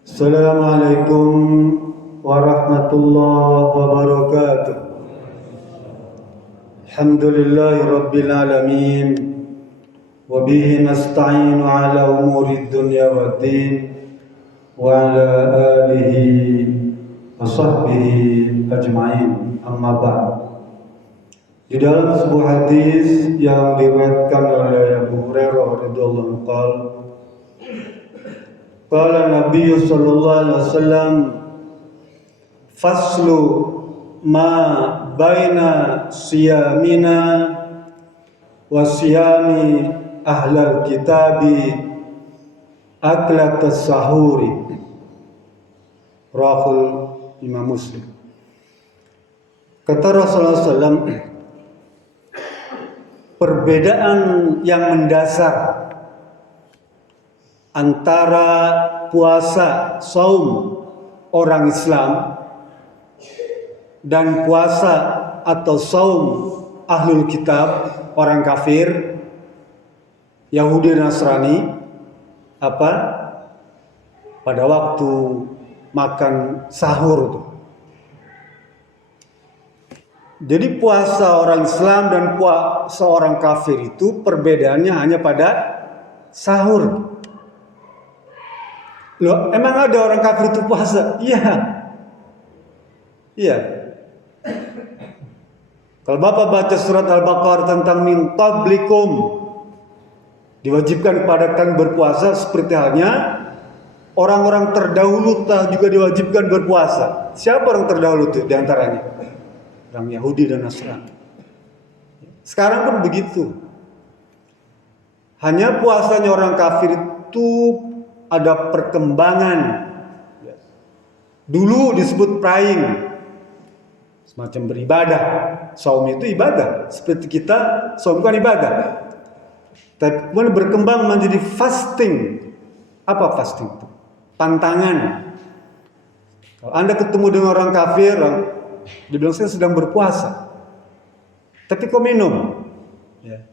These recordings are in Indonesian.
Assalamualaikum warahmatullahi wabarakatuh. Alhamdulillahi rabbil alamin. Wa bihi nasta'inu ala umuri dunya waddin. Wa ala alihi wa sahbihi ajma'in. Amma ba'd. Di dalam sebuah hadis yang diriwayatkan oleh Abu Hurairah radhiyallahu anhu, qala Nabi sallallahu alaihi wasallam, faslu ma baina siyamina wa siyami ahlal kitabi aklat as-sahuri. Rahul Imam Muslim. Kata Rasulullah SAW, perbedaan yang mendasar antara puasa saum orang Islam dan puasa atau saum ahlul kitab, orang kafir, Yahudi Nasrani, apa? Pada waktu makan sahur. Jadi puasa orang Islam dan puasa orang kafir itu perbedaannya hanya pada sahur. Loh, emang ada orang kafir itu puasa? Iya. Iya. Kalau Bapak baca surat Al-Baqarah tentang min qablikum, diwajibkan kepada kalian berpuasa seperti halnya orang-orang terdahulu juga diwajibkan berpuasa. Siapa orang terdahulu itu diantaranya? Orang Yahudi dan Nasrani. Sekarang pun begitu. Hanya puasanya orang kafir itu ada perkembangan. Dulu disebut praying, semacam beribadah. Saum itu ibadah. Seperti kita, saum kan ibadah. Tapi kemudian berkembang menjadi fasting. Apa fasting itu? Pantangan. Kalau Anda ketemu dengan orang kafir, dia bilang saya sedang berpuasa. Tapi kok minum? Ya.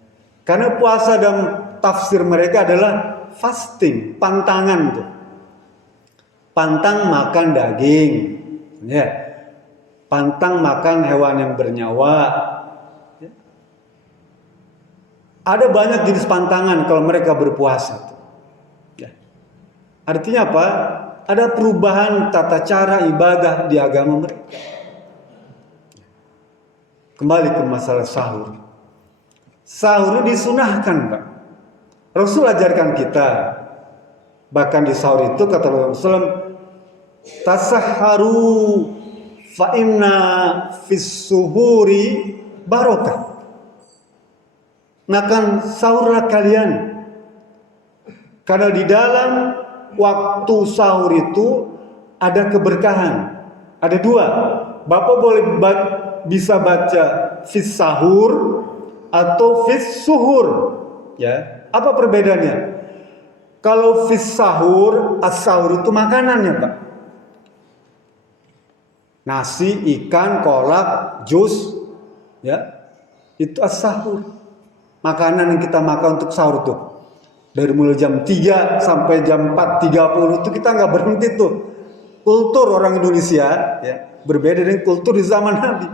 Karena puasa dalam tafsir mereka adalah fasting, pantangan tuh. Pantang makan daging, ya. Pantang makan hewan yang bernyawa. Ya. Ada banyak jenis pantangan kalau mereka berpuasa tuh. Ya. Artinya apa? Ada perubahan tata cara ibadah di agama mereka. Kembali ke masalah sahur. Sahur disunahkan, Pak. Rasul ajarkan kita. Bahkan di sahur itu kata Rasulullah, tasahharu fa inna fis suhuri barokah. Makan sahurlah kalian. Karena di dalam waktu sahur itu ada keberkahan. Ada dua. Bapak boleh bisa baca fis sahur atau fis suhur, ya. Apa perbedaannya? Kalau fis sahur, as-sahur itu makanannya, Pak. Nasi, ikan, kolak, jus, ya. Itu as-sahur. Makanan yang kita makan untuk sahur tuh. Dari mulai jam 3 sampai jam 4.30 itu kita nggak berhenti tuh. Kultur orang Indonesia, ya, berbeda dengan kultur di zaman Nabi.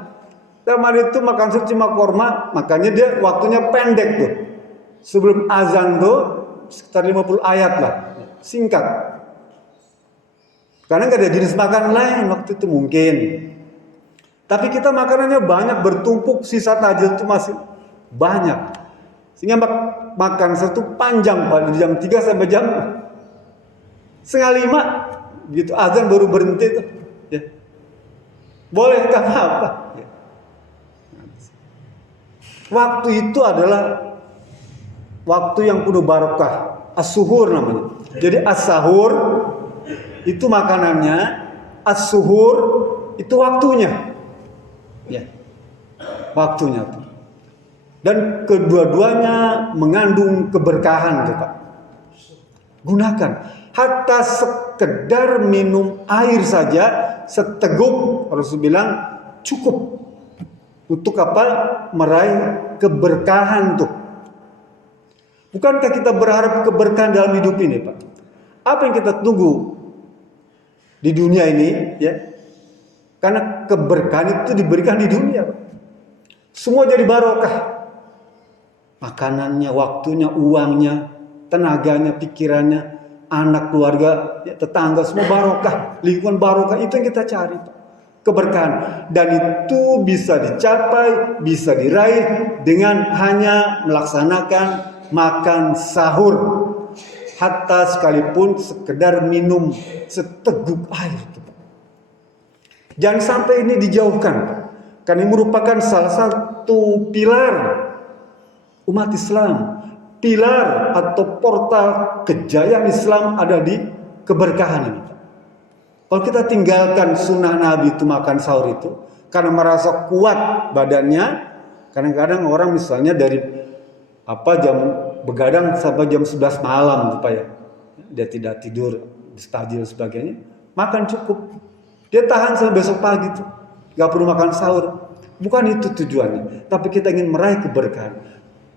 Zaman itu makan cuma korma, makanya dia waktunya pendek tuh. Sebelum azan tuh sekitar 50 ayat lah, singkat. Karena nggak ada jenis makanan lain waktu itu mungkin. Tapi kita makanannya banyak, bertumpuk, sisa tajil itu masih banyak. Sehingga makan satu panjang pada jam 3 sampai jam setengah 5 gitu, azan baru berhenti tuh. Ya. Boleh tak apa-apa. Ya. Waktu itu adalah waktu yang penuh barokah, as-suhur namanya. Jadi as-sahur itu makanannya, as-suhur itu waktunya. Ya. Waktunya tuh. Dan kedua-duanya mengandung keberkahan tuh, Pak. Gunakan. Hatta sekedar minum air saja seteguk, Rasul bilang cukup. Untuk apa? Meraih keberkahan tuh. Bukankah kita berharap keberkahan dalam hidup ini, Pak? Apa yang kita tunggu? di dunia ini, ya. Karena keberkahan itu diberikan di dunia, Pak. Semua jadi barokah. Makanannya, waktunya, uangnya, tenaganya, pikirannya, anak, keluarga, ya, tetangga, semua barokah. Lingkungan barokah, itu yang kita cari, Pak. Keberkahan. Dan itu bisa dicapai, bisa diraih dengan hanya melaksanakan makan sahur. Hatta sekalipun sekedar minum seteguk air. Jangan sampai ini dijauhkan. Karena ini merupakan salah satu pilar umat Islam. Pilar atau portal kejayaan Islam ada di keberkahan ini. Kalau kita tinggalkan sunnah Nabi itu makan sahur itu, karena merasa kuat badannya, kadang-kadang orang misalnya dari jam begadang sampai jam 11 malam supaya dia tidak tidur, istajil sebagainya, makan cukup. Dia tahan sampai besok pagi tuh, gak perlu makan sahur. Bukan itu tujuannya, tapi kita ingin meraih keberkahan.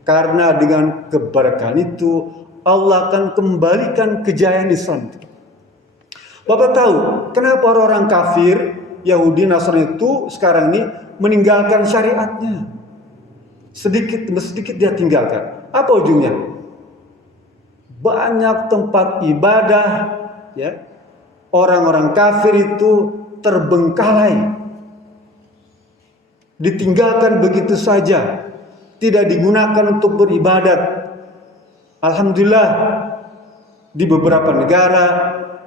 Karena dengan keberkahan itu Allah akan kembalikan kejayaan Islam. Bapak tahu kenapa orang-orang kafir Yahudi Nasrani itu sekarang ini meninggalkan syariatnya? Sedikit demi sedikit dia tinggalkan. Apa ujungnya? Banyak tempat ibadah, ya, orang-orang kafir itu terbengkalai, ditinggalkan begitu saja, tidak digunakan untuk beribadat. Alhamdulillah di beberapa negara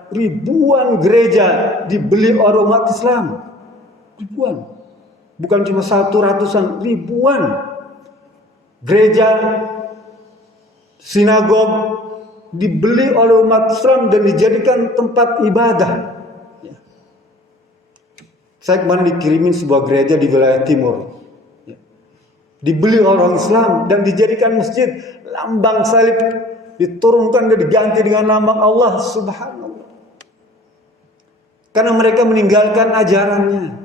ribuan gereja dibeli oleh umat Islam. Ribuan, bukan cuma 100-an, ribuan gereja, sinagog dibeli oleh umat Islam dan dijadikan tempat ibadah. Saya kemarin dikirimin sebuah gereja di wilayah timur, dibeli orang Islam dan dijadikan masjid, lambang salib diturunkan dan diganti dengan lambang Allah Subhanallah. Karena mereka meninggalkan ajarannya,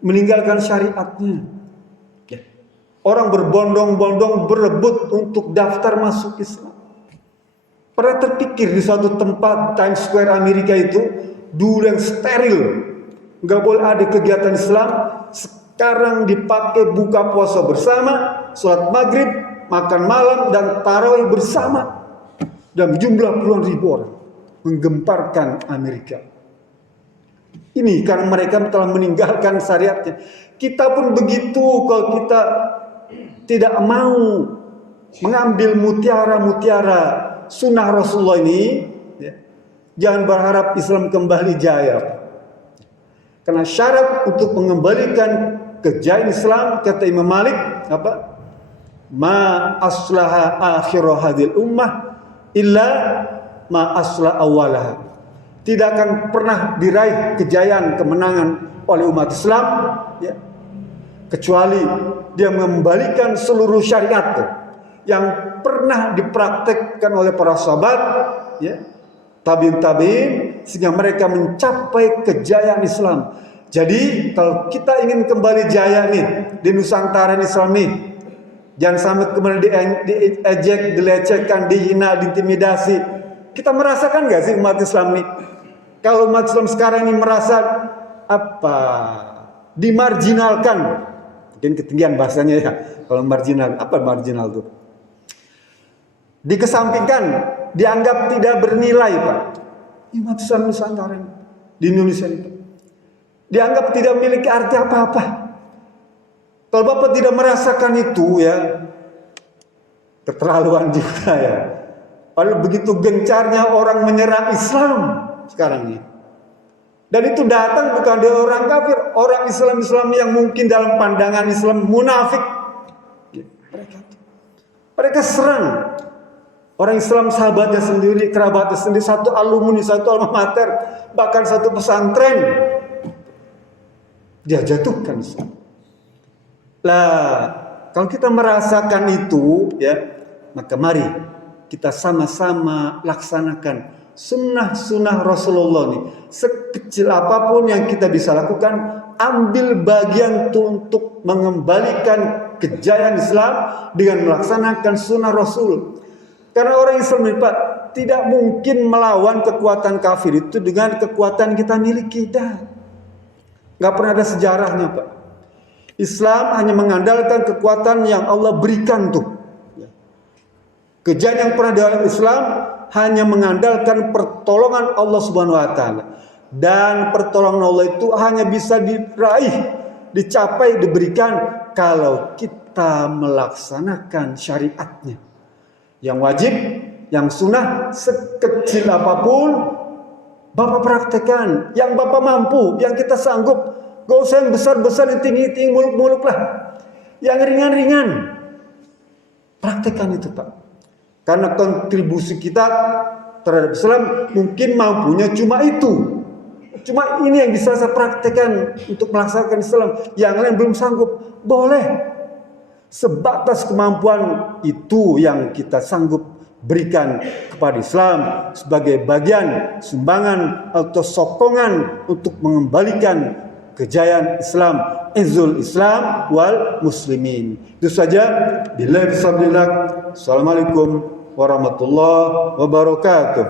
meninggalkan syariatnya. Orang berbondong-bondong berebut untuk daftar masuk Islam. Pernah terpikir di suatu tempat Times Square Amerika itu dulu yang steril, nggak boleh ada kegiatan Islam, sekarang dipakai buka puasa bersama, sholat maghrib, makan malam, dan tarawih bersama. Dan jumlah puluhan ribu orang, menggemparkan Amerika. Ini karena mereka telah meninggalkan syariatnya. Kita pun begitu, kalau kita tidak mau mengambil mutiara-mutiara sunnah Rasulullah ini, ya, jangan berharap Islam kembali jaya. Karena syarat untuk mengembalikan kejayaan Islam, kata Imam Malik, apa? Ma aslaha akhirah hadil ummah illa ma aslah awalaha. Tidak akan pernah diraih kejayaan, kemenangan oleh umat Islam, ya, kecuali dia mengembalikan seluruh syariat yang pernah dipraktekkan oleh para sahabat, ya, tabi'in, sehingga mereka mencapai kejayaan Islam. Jadi kalau kita ingin kembali jaya nih di Nusantara Islam nih, jangan sampai kembali diejek, dilecehkan, dihina, diintimidasi. Kita merasakan gak sih umat Islam nih? Kalau umat Islam sekarang ini merasa dimarginalkan, mungkin ketinggian bahasanya ya. Kalau marginal, apa marginal tuh? Dikesampingkan, dianggap tidak bernilai, Pak. Umat Islam Nusantara di Indonesia itu dianggap tidak memiliki arti apa-apa. Kalau Bapak tidak merasakan itu, ya, keterlaluan juga ya. Padahal begitu gencarnya orang menyerang Islam sekarang ini. Dan itu datang bukan dari orang kafir, orang Islam yang mungkin dalam pandangan Islam munafik. Mereka serang orang Islam, sahabatnya sendiri, kerabatnya sendiri, satu alumni, satu alma mater, bahkan satu pesantren. Dia jatuhkan Islam. Lah, kalau kita merasakan itu, ya, maka mari kita sama-sama laksanakan sunnah-sunnah Rasulullah nih. Sekecil apapun yang kita bisa lakukan, ambil bagian untuk mengembalikan kejayaan Islam dengan melaksanakan sunnah Rasul. Karena orang Islam ini, Pak, tidak mungkin melawan kekuatan kafir itu dengan kekuatan kita miliki. Nggak pernah ada sejarahnya, Pak. Islam hanya mengandalkan kekuatan yang Allah berikan tuh. Kejadian yang pernah dalam Islam hanya mengandalkan pertolongan Allah Subhanahu wa taala. Dan pertolongan Allah itu hanya bisa diraih, dicapai, diberikan kalau kita melaksanakan syariatnya. Yang wajib, yang sunnah, sekecil apapun Bapak praktekkan. Yang Bapak mampu, yang kita sanggup. Gak usah yang besar-besar, yang tinggi-tinggi, muluk-muluk lah. Yang ringan-ringan, praktekkan itu, Pak. Karena kontribusi kita terhadap Islam mungkin mampunya cuma itu. Cuma ini yang bisa saya praktekkan untuk melaksanakan Islam. Yang lain belum sanggup. Boleh. Sebatas kemampuan itu yang kita sanggup berikan kepada Islam sebagai bagian sumbangan atau sokongan untuk mengembalikan kejayaan Islam, izzul Islam wal muslimin. Itu saja. Billahi bismillah. Assalamualaikum warahmatullahi wabarakatuh.